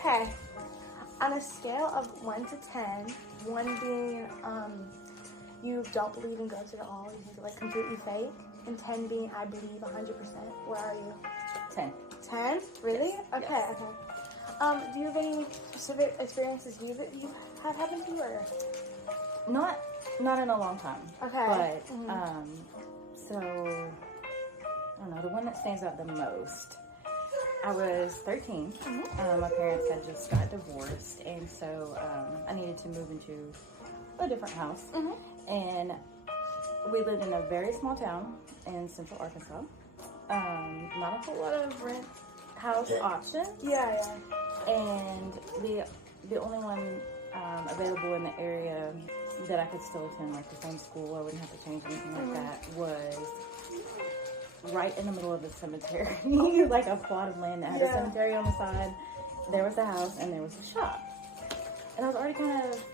Okay. On a scale of 1 to 10, 1 being you don't believe in ghosts at all, you think they're like completely fake, and 10 being I believe 100%, where are you? 10. 10? Really? Yes. Okay, Yes. okay. Do you have any specific experiences you have happened to you, or? Not in a long time. Okay. But, so, I don't know, the one that stands out the most, I was 13. My parents had just got divorced, and so I needed to move into a different house. And we lived in a very small town in central Arkansas. Not a whole lot of rent house options. Yeah. And the only one available in the area that I could still attend, like the same school, I wouldn't have to change anything like that, was right in the middle of a cemetery. Like a plot of land that had a cemetery on the side. There was a house and there was a shop. And I was already kind of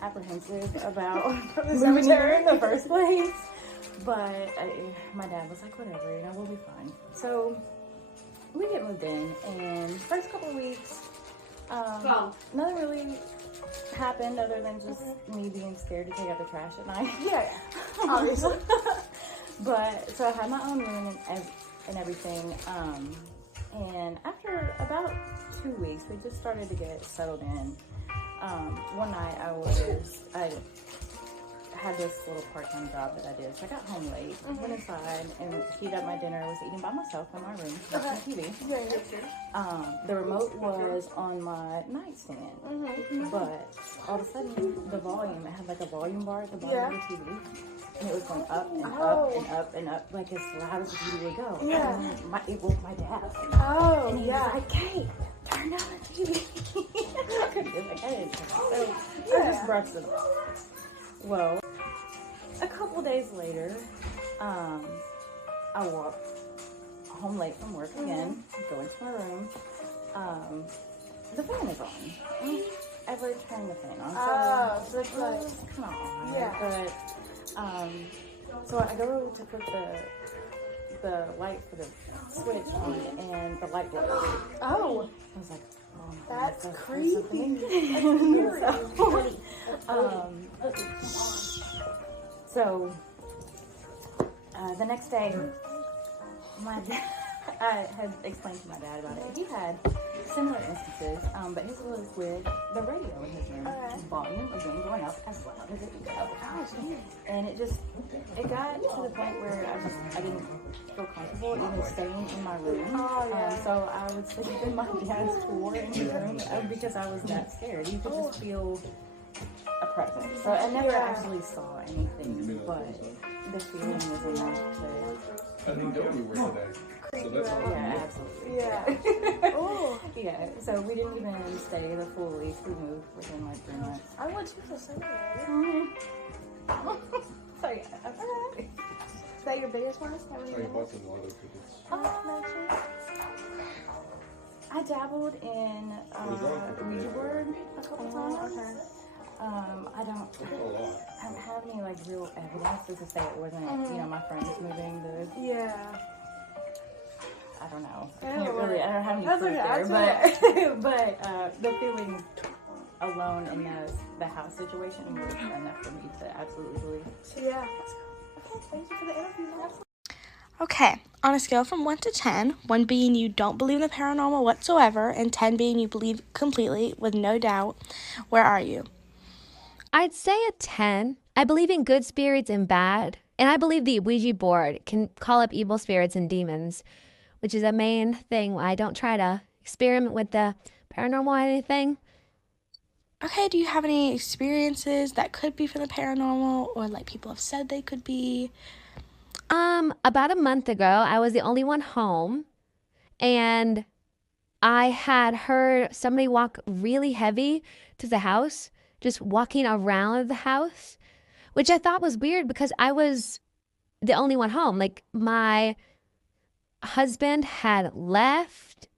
apprehensive about moving here in the first place. But my dad was like, whatever, we'll be fine. So we get moved in, and first couple of weeks, nothing really happened other than just me being scared to take out the trash at night. Yeah, obviously. But so I had my own room and everything. And after about 2 weeks, we just started to get settled in. One night I had this little part-time job that I did, so I got home late, went inside and heated up my dinner. I was eating by myself in my room, watching TV. The remote was on my nightstand, but all of a sudden the volume, it had like a volume bar at the bottom of the TV, and it was going up and up and up and up, like as loud as the TV would go. And it woke my dad. And he was like, Kate, turn down the TV. I couldn't get like, I didn't turn it. So I just brushed it off. Well, a couple days later, I walked home late from work again, go into my room. The fan is on. I don't ever turn the fan on. So it's like, come on. But, so I go to put the light for the switch on, and the light broke. Oh. I was like, oh my that's God, creepy. So the next day, I had explained to my dad about it. He had similar instances, but his was with the radio in his room. The volume again going up as loud as it could go. And it got to the point where I didn't feel comfortable even staying in my room. So I would sleep in my dad's floor in his room because I was that scared. You could just feel a presence. So I never actually saw anything, but the feeling was enough to. I didn't go anywhere today. So that's all. Yeah, absolutely. Yeah. Oh. Yeah. So we didn't even stay the full week. We moved within like 3 months. I went to the cemetery. So yeah. Is that your biggest one? I bought some lotto tickets. I dabbled in Ouija board a couple times. I don't have any like real evidence to say it wasn't, my friends moving the. I don't know. I don't have any proof there, but the feeling alone in the house situation was enough for me to absolutely believe. So yeah. Okay, thank you for the interview. Okay, on a scale from 1 to 10, 1 being you don't believe in the paranormal whatsoever, and 10 being you believe completely with no doubt, where are you? I'd say a 10. I believe in good spirits and bad, and I believe the Ouija board can call up evil spirits and demons, which is a main thing. I don't try to experiment with the paranormal or anything. Okay, do you have any experiences that could be from the paranormal, or like people have said they could be? About a month ago, I was the only one home, and I had heard somebody walk really heavy to the house, just walking around the house, which I thought was weird because I was the only one home. Like, my husband had left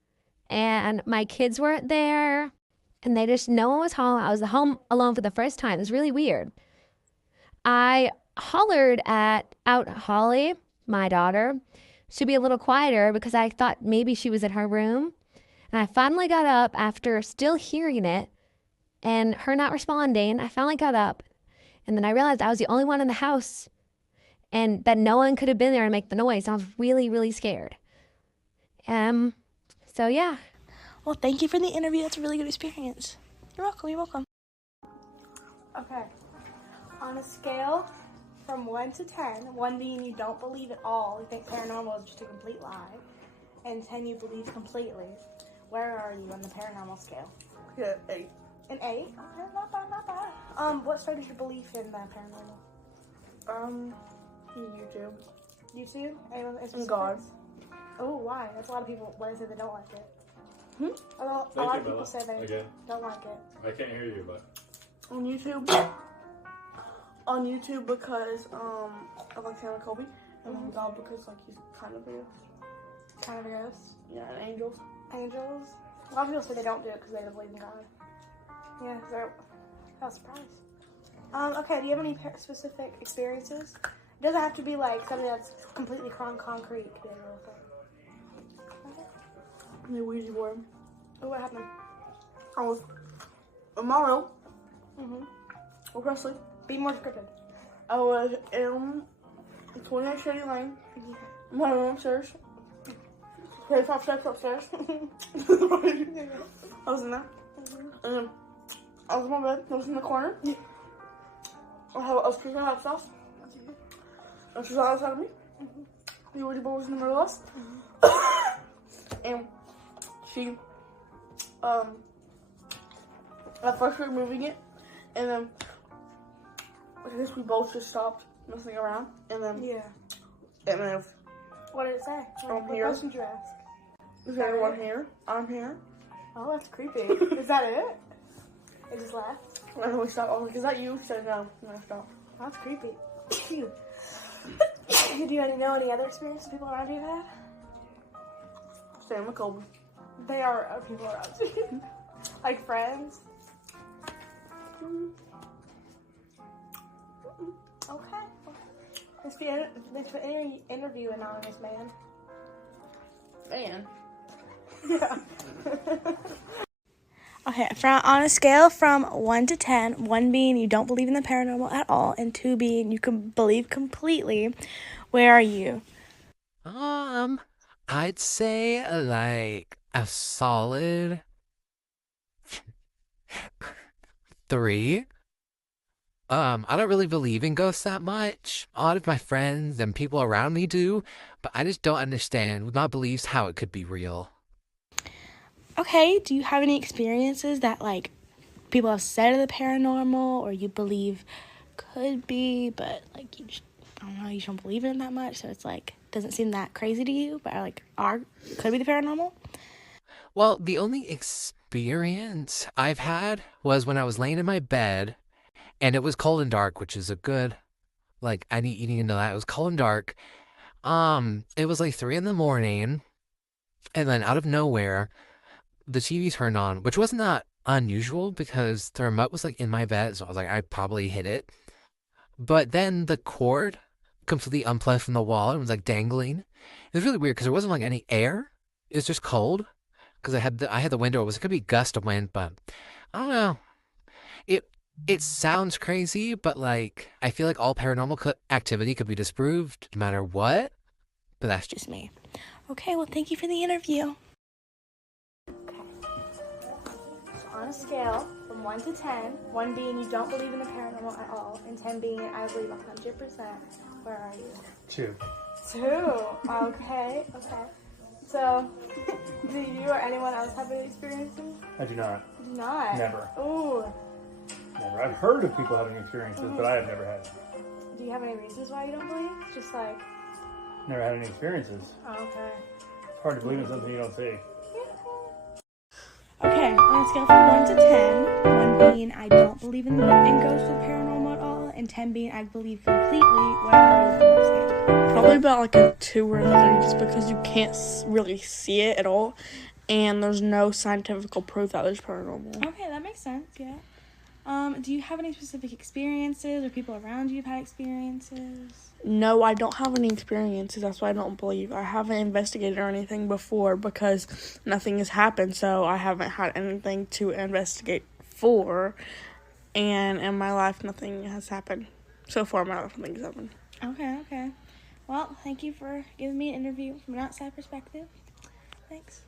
and my kids weren't there, and no one was home. I was home alone for the first time. It was really weird. I hollered out Holly, my daughter, to be a little quieter because I thought maybe she was in her room. And I finally got up after still hearing it and her not responding. I finally got up, and then I realized I was the only one in the house and that no one could have been there to make the noise. I was really, really scared. So yeah. Well, thank you for the interview. That's a really good experience. You're welcome. You're welcome. Okay. On a scale from 1 to 10, 1 being you don't believe at all, you think paranormal is just a complete lie, and 10 you believe completely, where are you on the paranormal scale? Yeah, 8. An 8? Okay, not bad, not bad. What started your belief in the paranormal? YouTube. YouTube? Anyone And God. Oh, why? That's a lot of people when they say they don't like it. A lot Thank you, of people Bella. say they Again. don't like it. I can't hear you, but On YouTube. On YouTube because I like Hannah Colby. And on God because like he's kind of a Kind of a ghost. yeah, an angel. Angels. A lot of people say they don't do it because they don't believe in God. Yeah, they're not surprised. Okay, do you have any specific experiences? It doesn't have to be like something that's completely concrete. It could be a little thing. The Ouija board. Oh, what happened? I was a model Mm-hmm. with Presley. Be more scripted. I was in 28 Shady Lane. My room upstairs. 25 steps upstairs. I was in there. And then I was in my bed. I was in the corner. I was creeping my house off. And she was on the other side of me. The Ouija board was in the middle of us. And she, at first we were moving it. And then I guess we both just stopped messing around. And then Yeah. it moved. What did it say? I'm What here. question did you ask? Is anyone here? I'm here. Oh, that's creepy. Is that it? It just left? And then we stopped. I was like, is that you? She said no. And I stopped. That's creepy. Do you know any other experiences people around you have had? Sam McColby. They are people around you. Like friends? Okay. Thanks for interview, anonymous man. Man. Yeah. Okay, on a scale from 1 to 10, 1 being you don't believe in the paranormal at all, and 2 being you can believe completely, where are you? I'd say like a solid 3. I don't really believe in ghosts that much. A lot of my friends and people around me do, but I just don't understand with my beliefs how it could be real. Okay, do you have any experiences that, like, people have said of the paranormal, or you believe could be, but, like, you just, I don't know, you don't believe in it that much, so it's, like, doesn't seem that crazy to you, but, like, could be the paranormal? Well, the only experience I've had was when I was laying in my bed and it was cold and dark, which is a good, like, I need eating into that. It was cold and dark. It was like 3 a.m, and then out of nowhere, the TV turned on, which wasn't that unusual because the remote was like in my bed, so I was like, I probably hit it. But then the cord completely unplugged from the wall and was like dangling. It was really weird because there wasn't like any air. It was just cold because I had the window. It could be gust of wind, but I don't know. It sounds crazy, but like I feel like all paranormal activity could be disproved no matter what. But that's just Just me. Okay, well, thank you for the interview. Okay. So on a scale from 1 to 10, 1 being you don't believe in the paranormal at all, and 10 being I believe 100%, where are you? 2. 2. Okay. So, do you or anyone else have any experiences? I do not. Do not. Never. Ooh. Never. I've heard of people having experiences, but I have never had. Do you have any reasons why you don't believe? Just like, Never had any experiences. oh, okay. It's hard to believe in something you don't see. Okay, on a scale from 1 to 10, 1 being I don't believe in ghosts or paranormal at all, and 10 being I believe completely, what are you on that scale? Probably about like a 2 or a 3 just because you can't really see it at all. And there's no scientific proof that there's paranormal. Okay, that makes sense, yeah. Do you have any specific experiences or people around you have had experiences? No, I don't have any experiences. That's why I don't believe. I haven't investigated or anything before because nothing has happened, so I haven't had anything to investigate for. And in my life, nothing has happened. So far, in my life, nothing has happened. Okay. Well, thank you for giving me an interview from an outside perspective. Thanks.